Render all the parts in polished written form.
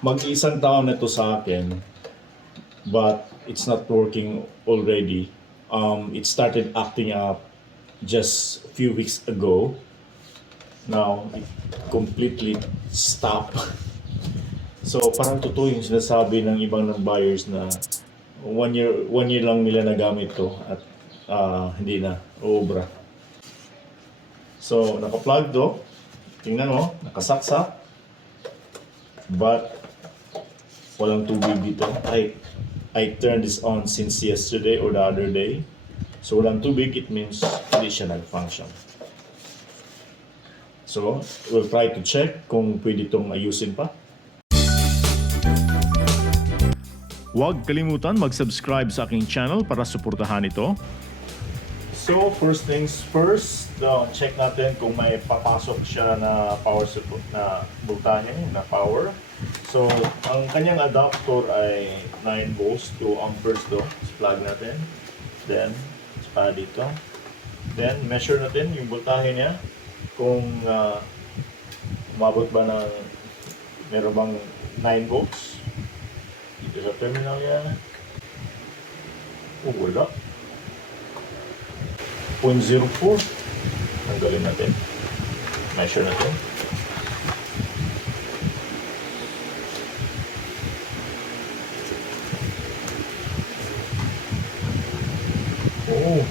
Mag-isang taon na to sa akin, but it's not working already. It started acting up just a few weeks ago. Now, it completely stopped. So, parang totoo yung sinasabi ng ibang ng buyers na one year lang nila nagamit to at hindi na, uubra. So, naka-plug to. Tingnan mo, nakasaksak. But, walang tubig dito. I turned this on since yesterday or the other day. So, walang tubig, it means hindi siya nag-function. So, we'll try to check kung pwede itong ayusin pa. Huwag kalimutan mag-subscribe sa aking channel para suportahan ito. So, first things first, check natin kung may papasok siya na power support na voltahe na power. So, ang kanyang adapter ay 9 volts to amperes do. Plug natin. Then, pa dito. Then, measure natin yung voltahe niya. Kung umabot ba ng meron bang 9 volts. Dito sa terminal yan. Oh, wala. 0.04. Tanggalin natin. Measure natin. Oh.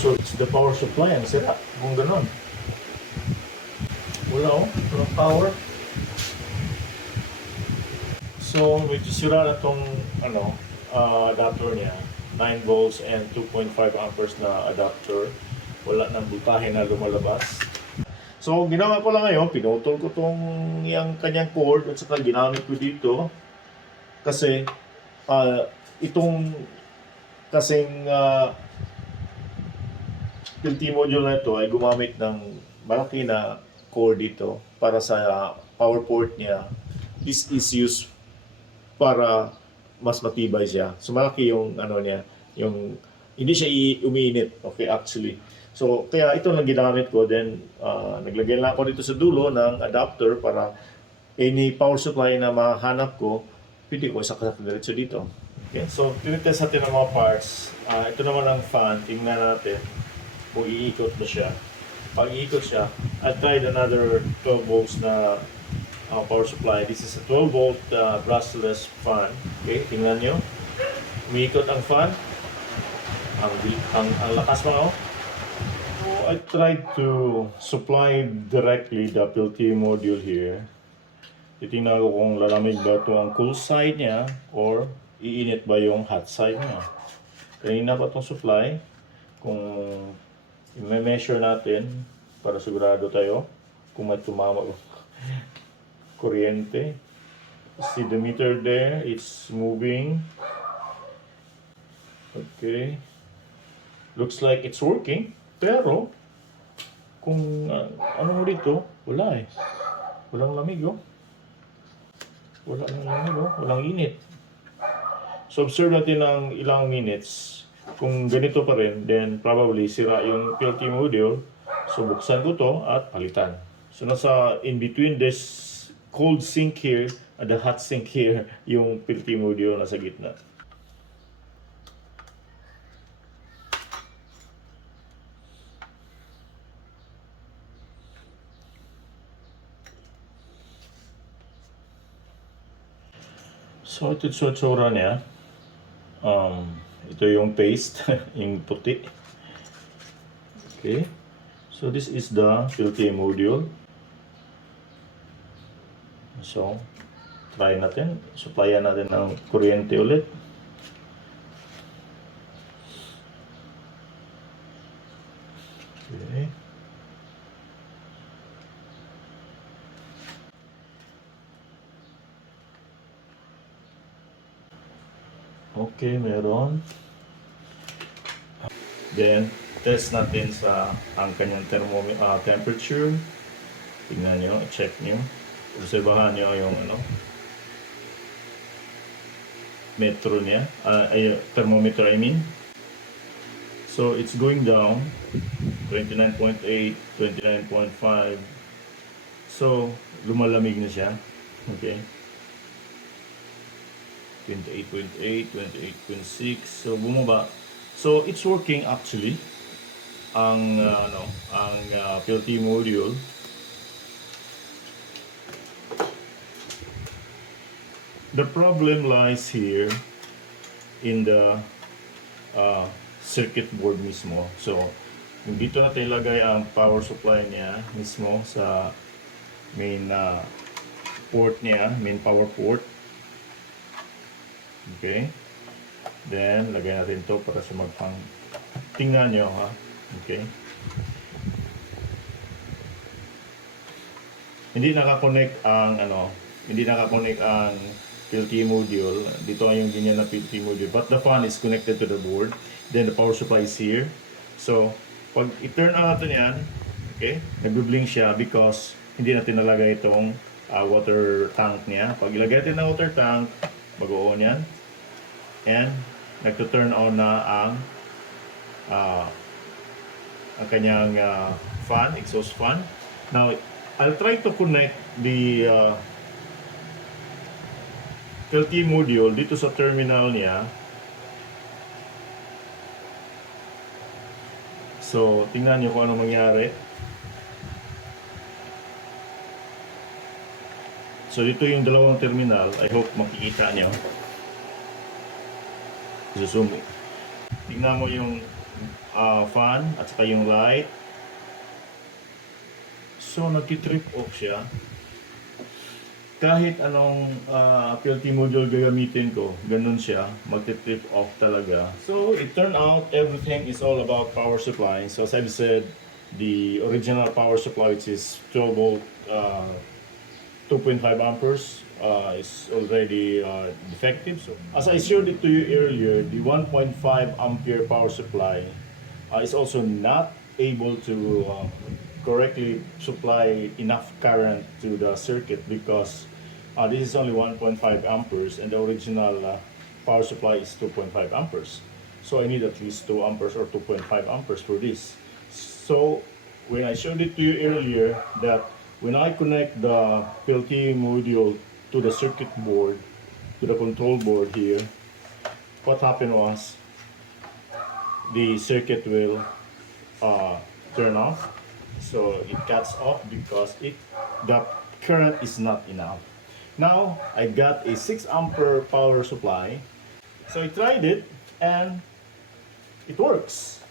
So, it's the power supply. Ang sira. Kung ganon. Wala oh. Walang power. So, medyo sira na itong adapter niya. 9 volts and 2.5 amperes na adapter. Wala nang voltahe na lumalabas. So, ginawa ko lang ngayon, pinutol ko itong yung kanyang cord at saka ginamit ko dito. Kasi, itong kasing Peltier module na ito ay gumamit ng malaki na cord dito para sa power port niya. This is used para mas matibay siya. So malaki yung niya, yung hindi siya umiinit, okay, actually. So kaya ito lang ginamit ko, then naglagay lang ako dito sa dulo ng adapter para any power supply na mahanap ko, pwede ko isaksak diretso dito. Okay, so tinitest natin ang mga parts. Ito naman ang fan, tingnan natin kung iikot mo siya. Pag iikot siya, I tried another 12 volts na power supply. This is a 12 volt brushless fan. Okay, tingnan nyo. Umiikot ang fan. Ang lakas mo, oh. So, I tried to supply directly the Peltier module here. Titingnan ko kung lalamig ba ito ang cool side niya or iinit ba yung hot side niya. Kanina pa itong supply. Kung i-measure natin para sigurado tayo kung may tumama kuryente. See the meter there, it's moving. Okay. Looks like it's working. Pero, kung ano mo dito, wala eh. Walang lamig oh. Walang lamig oh. Walang init. So observe natin ng ilang minutes. Kung ganito pa rin, then probably sira yung Peltier module. So buksan ko to at palitan. So nasa in between this cold sink here at the hot sink here, yung Peltier module nasa gitna. So ito yung tsura niya. Ito yung paste, yung puti. Okay. So this is the Peltier module. So, try natin. Supplyan natin ng kuryente ulit. Okay. Okay, meron. Then, test natin sa ang kanyang temperature. Tingnan nyo, check nyo. Obserbahan nyo yung metro niya, thermometer I mean. So it's going down, 29.8, 29.5. So lumalamig na siya. Okay. 28.8, 28.6. So bumaba. So it's working actually ang Peltier module. The problem lies here in the circuit board mismo. So dito natin ilagay ang power supply niya mismo sa main port niya, main power port. Okay. Then lagay natin to para sa magpang tingnan nyo ha. Okay. Hindi naka-connect ang Peltier module. Dito ay yung ganyan na Peltier module. But the fan is connected to the board. Then the power supply is here. So, pag i-turn on natin yan, okay, nagbe-blink siya because hindi natin nalagay itong water tank niya. Pag ilagay natin ng water tank, mag-o-on yan. And, nagto-turn on na ang kanyang fan, exhaust fan. Now, I'll try to connect the Peltier module dito sa terminal niya. So, tingnan nyo kung ano mangyari. So, dito yung dalawang terminal. I hope makikita nyo. So, zoom. Tingnan mo yung fan at saka yung light. So, nagti-trip off siya. Kahit anong Peltier module gagamitin ko, ganun siya, magti-trip off talaga. So, it turned out everything is all about power supply. So, as I've said, the original power supply, which is 12 volt, 2.5 amperes, is already defective. So, as I showed it to you earlier, the 1.5 ampere power supply is also not able to correctly supply enough current to the circuit because this is only 1.5 amperes and the original power supply is 2.5 amperes. So I need at least 2 amperes or 2.5 amperes for this. So when I showed it to you earlier that when I connect the Peltier module to the circuit board, to the control board here, what happened was the circuit will turn off. So it cuts off because the current is not enough. Now I got a 6 ampere power supply. So I tried it and it works.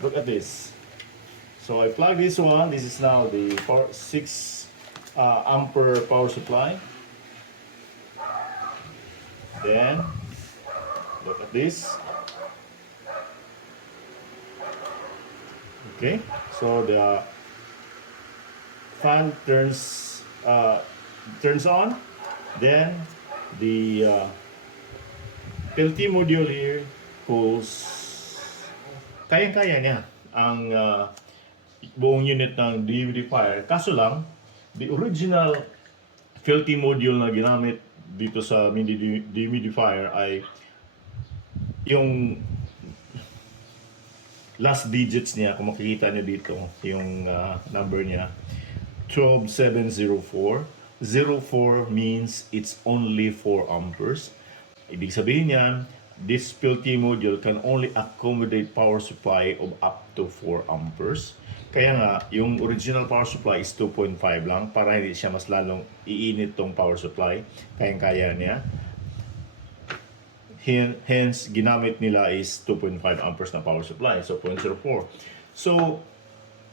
Look at this. So I plug this one. This is now the 6 ampere power supply. Then look at this. Okay, so the fan turns on, then the Peltier module here cools. Kayang-kaya niya ang buong unit ng dehumidifier. Kaso lang, the original Peltier module na ginamit dito sa mini dehumidifier ay yung last digits niya, kung makikita niyo dito, yung number niya, 12704. 04 means it's only 4 amperes. Ibig sabihin niyan, this Peltier module can only accommodate power supply of up to 4 amperes. Kaya nga, yung original power supply is 2.5 lang para hindi siya mas lalong iinit tong power supply. Kayang-kaya niya. Hence, ginamit nila is 2.5 amperes na power supply. So, 0.04. So,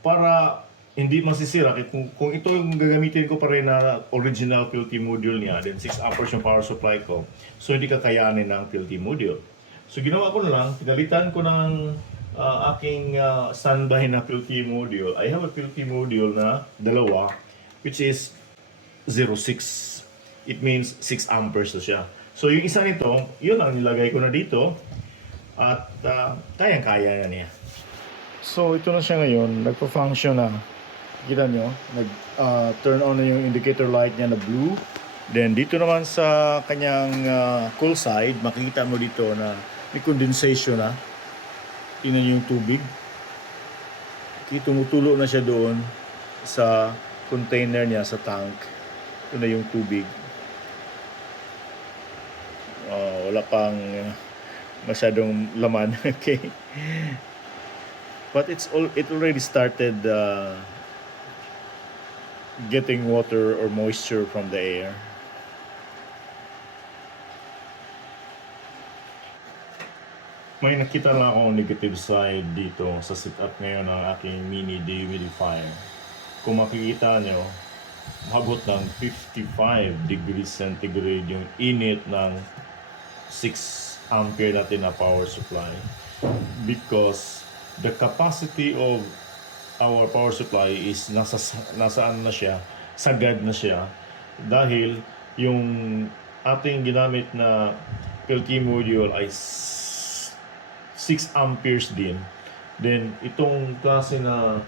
para hindi masisira, kung ito yung gagamitin ko pa rin na original Peltier module niya, then 6 amperes yung power supply ko, so hindi kakayanin ng Peltier module. So, ginawa ko na lang, pinalitan ko ng aking standby na Peltier module. I have a Peltier module na dalawa, which is 0.6. It means 6 amperes na siya. So, yung isa nito, yun ang nilagay ko na dito. At kayang-kaya na niya. So, ito na siya ngayon. Nagpa-function na. Kita nyo, nag-turn on na yung indicator light niya na blue. Then, dito naman sa kanyang cool side, makikita mo dito na may condensation na. Tingnan nyo yung tubig. Tumutulo na siya doon sa container niya, sa tank. Ito na yung tubig. Wala pang masyadong laman. Okay, but it already started getting water or moisture from the air. May nakita lang akong negative side dito sa setup ngayon ng aking mini dehumidifier. Kung makikita nyo, umabot ng 55 degrees centigrade yung init ng 6 ampere natin na power supply, because the capacity of our power supply is nasaan na siya, sagad na siya, dahil yung ating ginamit na Peltier module ay 6 amperes din. Then itong klase na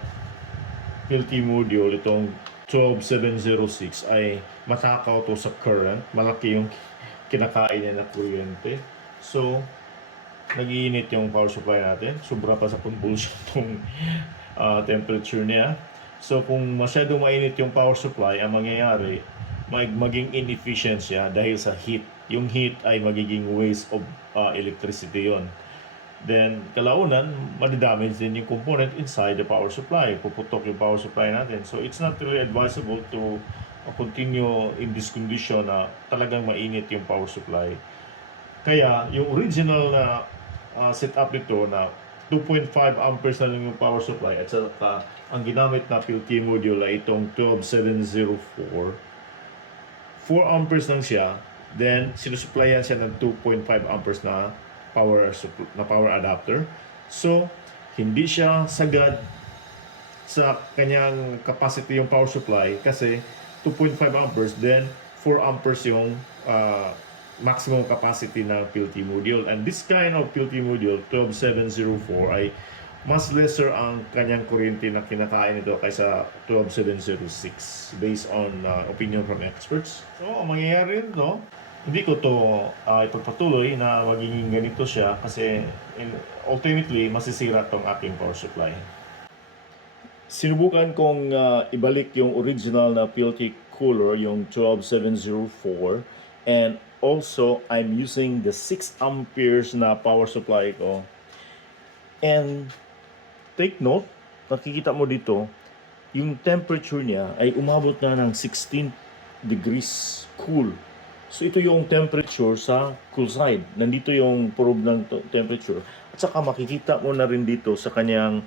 Peltier module, itong 12706, ay matakaw to sa current. Malaki yung kinakain niya na kuryente. So nag-iinit yung power supply natin. Sobra pa sa convulsion itong temperature niya. So kung masyadong mainit yung power supply, ang mangyayari, maging inefficient siya dahil sa heat. Yung heat ay magiging waste of electricity yon. Then kalaunan, madidamage din yung component inside the power supply. Puputok yung power supply natin. So it's not really advisable to continue in this condition na talagang mainit yung power supply. Kaya yung original na setup nito na 2.5 amperes na lang yung power supply, at saka ang ginamit na Peltier module ay itong 12704, 4 amperes lang siya, then sinusupplyan siya ng 2.5 amperes na power adapter. So hindi siya sagad sa kanyang capacity yung power supply kasi 2.5 amperes, then 4 amperes yung maximum capacity ng Peltier module. And this kind of Peltier module 12704 ay mas lesser ang kanyang kuryente na kinakain nito kaysa 12706 based on opinion from experts. So ang mangyayari nito, hindi ko to ipagpatuloy na magiging ganito siya kasi ultimately masisira tong aking power supply. Sinubukan kong ibalik yung original na Peltier cooler, yung 12704, and also I'm using the 6 amperes na power supply ko. And take note, nakikita mo dito, yung temperature niya ay umabot na ng 16 degrees cool. So ito yung temperature sa cool side. Nandito yung probe ng temperature. At saka makikita mo na rin dito sa kanyang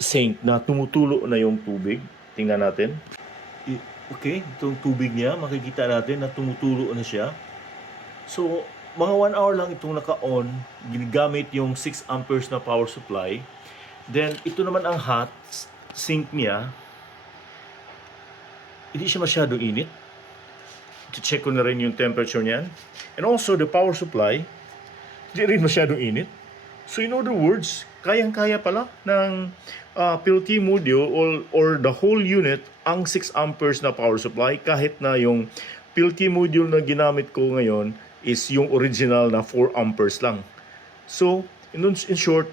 sink na tumutulo na yung tubig. Tingnan natin. Okay, itong tubig niya, makikita natin na tumutulo na siya. So mga 1 hour lang itong naka-on, ginagamit yung 6 amperes na power supply. Then ito naman ang hot sink niya. Hindi siya masyado init. I-check ko na rin yung temperature niyan. And also the power supply, hindi rin masyadong init. So in other words, kayang-kaya pala ng Peltier module or the whole unit ang 6 amperes na power supply, kahit na yung Peltier module na ginamit ko ngayon is yung original na 4 amperes lang. So in short,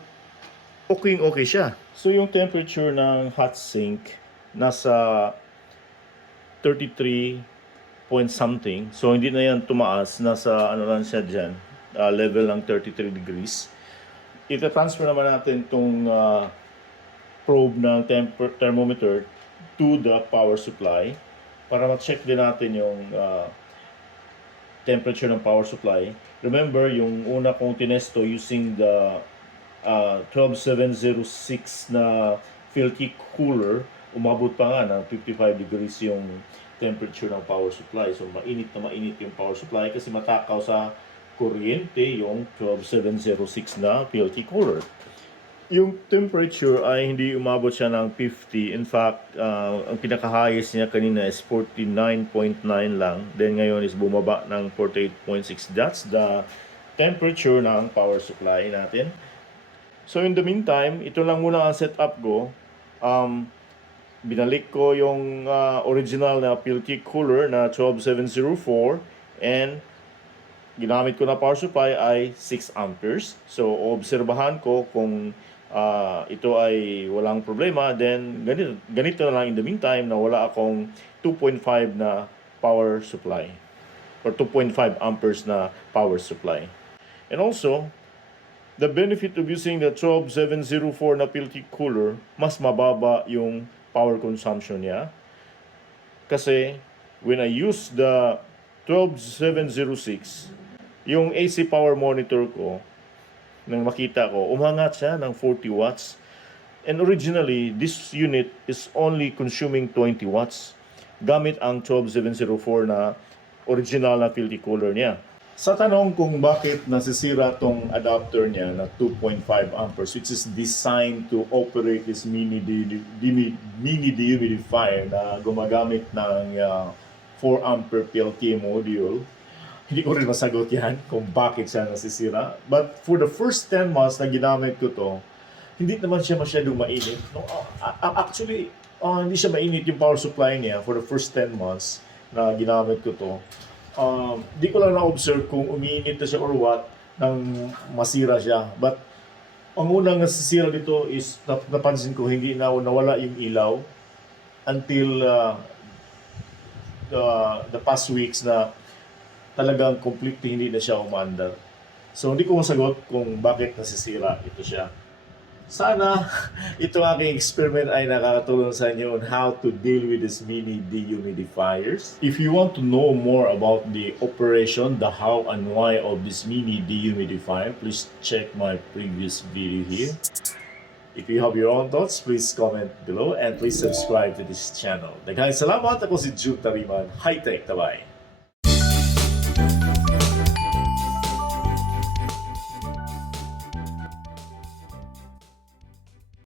okay siya. So yung temperature ng hot sink nasa 33 point something. So hindi na yan tumaas, nasa ano lang siya dyan, level ng 33 degrees. Ita-transfer naman natin itong probe ng thermometer to the power supply para ma-check din natin yung temperature ng power supply. Remember, yung una kong tinesto using the 12706 na Peltier cooler, umabot pa nga ng 55 degrees yung temperature ng power supply. So mainit na mainit yung power supply kasi matakaw sa kuryente yung 12706 na Peltier cooler. Yung temperature ay hindi umabot siya ng 50. In fact, ang pinaka-highest niya kanina is 49.9 lang. Then ngayon is bumaba ng 48.6. That's the temperature ng power supply natin. So in the meantime, ito lang muna ang setup ko. Binalik ko yung original na Peltier cooler na 12704 and ginamit ko na power supply ay 6 amperes. So obserbahan ko kung ito ay walang problema, then ganito na lang in the meantime na wala akong 2.5 na power supply. or 2.5 amperes na power supply. And also, the benefit of using the 12704 na Peltier cooler, mas mababa yung power consumption niya. Kasi when I use the 12706, yung AC power monitor ko, nang makita ko, umangat siya ng 40 watts. And originally, this unit is only consuming 20 watts gamit ang 12704 na original na Peltier cooler niya. Sa tanong kung bakit nasisira tong adapter niya na 2.5 amperes, which is designed to operate this mini dehumidifier na gumagamit ng 4 ampere Peltier module, hindi ko rin masagot yan kung bakit siya nasisira. But for the first 10 months na ginamit ko to, hindi naman siya masyadong mainit. No, actually, hindi siya mainit yung power supply niya for the first 10 months na ginamit ko to. Di ko lang na-observe kung umiinit na siya or what nang masira siya. But ang unang nasisira dito is napansin ko hindi na nawala yung ilaw until the past weeks na talagang completely hindi na siya umandar. So hindi ko masagot kung bakit nasisira ito siya. Sana itong aking experiment ay nakakatulong sa inyo on how to deal with this mini dehumidifiers. If you want to know more about the operation, the how and why of this mini dehumidifier, please check my previous video here. If you have your own thoughts, please comment below and please subscribe to this channel. Daghang salamat, ako si Jun Tariman. High-tech, tabay!